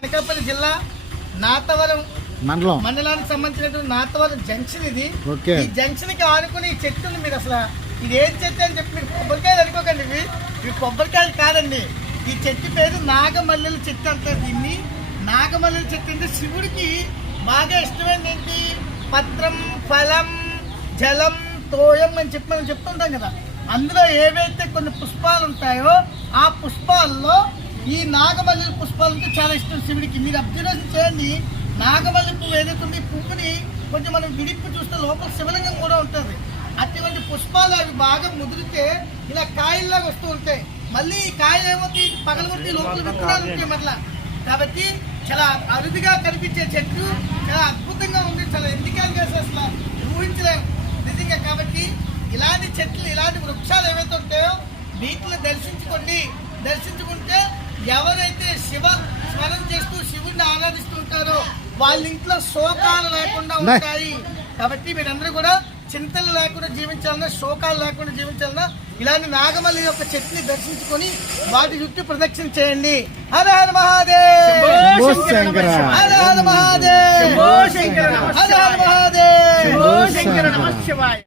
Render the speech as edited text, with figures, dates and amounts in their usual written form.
అనకాపల్లి జిల్లా నాతవరం మండలానికి సంబంధించినటువంటి నాతవరం జంక్షన్ ఇది. ఈ జంక్షన్ కి ఆనుకుని ఈ చెట్టు ఉంది. మీరు అసలు ఇది ఏం చెట్టు అని చెప్పి మీరు కొబ్బరికాయలు అనుకోకండి. ఇవి కొబ్బరికాయలు కాదండి. ఈ చెట్టు పేరు నాగమల్లెల చెట్టు అంటారు. దీన్ని నాగమల్లెల చెట్టు అంటే శివుడికి బాగా ఇష్టమైనది ఏంటి? పత్రం, ఫలం, జలం, తోయం అని చెప్పి మనం చెప్తుంటాం కదా. అందులో ఏవైతే కొన్ని పుష్పాలు ఉంటాయో ఆ పుష్పాల్లో ఈ నాగమల్లెల పుష్పాలంటే చాలా ఇష్టం శివుడికి. మీరు అబ్జర్వేషన్ చేయండి. నాగమల్లి పువ్వు ఏదైతే ఉంది, పువ్వుని కొంచెం మనం విడిప్పి చూస్తే లోపల శివలింగం కూడా ఉంటుంది. అటువంటి పుష్పాలు అవి బాగా ముదిరితే ఇలా కాయల్లాగా వస్తూ ఉంటాయి. మళ్ళీ ఈ కాయలు ఏమవుతాయి? పగలగొట్టి లోపల విత్తనాలు ఉంటాయి మళ్ళా. కాబట్టి చాలా అరుదుగా కనిపించే చెట్లు, చాలా అద్భుతంగా ఉంది. చాలా ఎన్నికలు చేసి అసలు ఊహించలేము నిజంగా. కాబట్టి ఇలాంటి చెట్లు, ఇలాంటి వృక్షాలు ఏవైతే ఉంటాయో వీటిని దర్శించుకుంటే ఎవరైతే స్మరణ చేస్తూ శివుడిని ఆరాధిస్తూ ఉంటారో వాళ్ళ ఇంట్లో శోకాలు లేకుండా ఉంటాయి. కాబట్టి మీరందరూ కూడా చింతలు లేకుండా జీవించాలన్నా, శోకాలు లేకుండా జీవించాలన్నా ఇలాంటి నాగమల్లి యొక్క చెట్టుని దర్శించుకొని వాటి చుట్టూ ప్రదక్షిణ చేయండి. హర హర మహాదేవ్, హర హర మహాదేవ్, హర హర మహాదేవ్, శివాయ.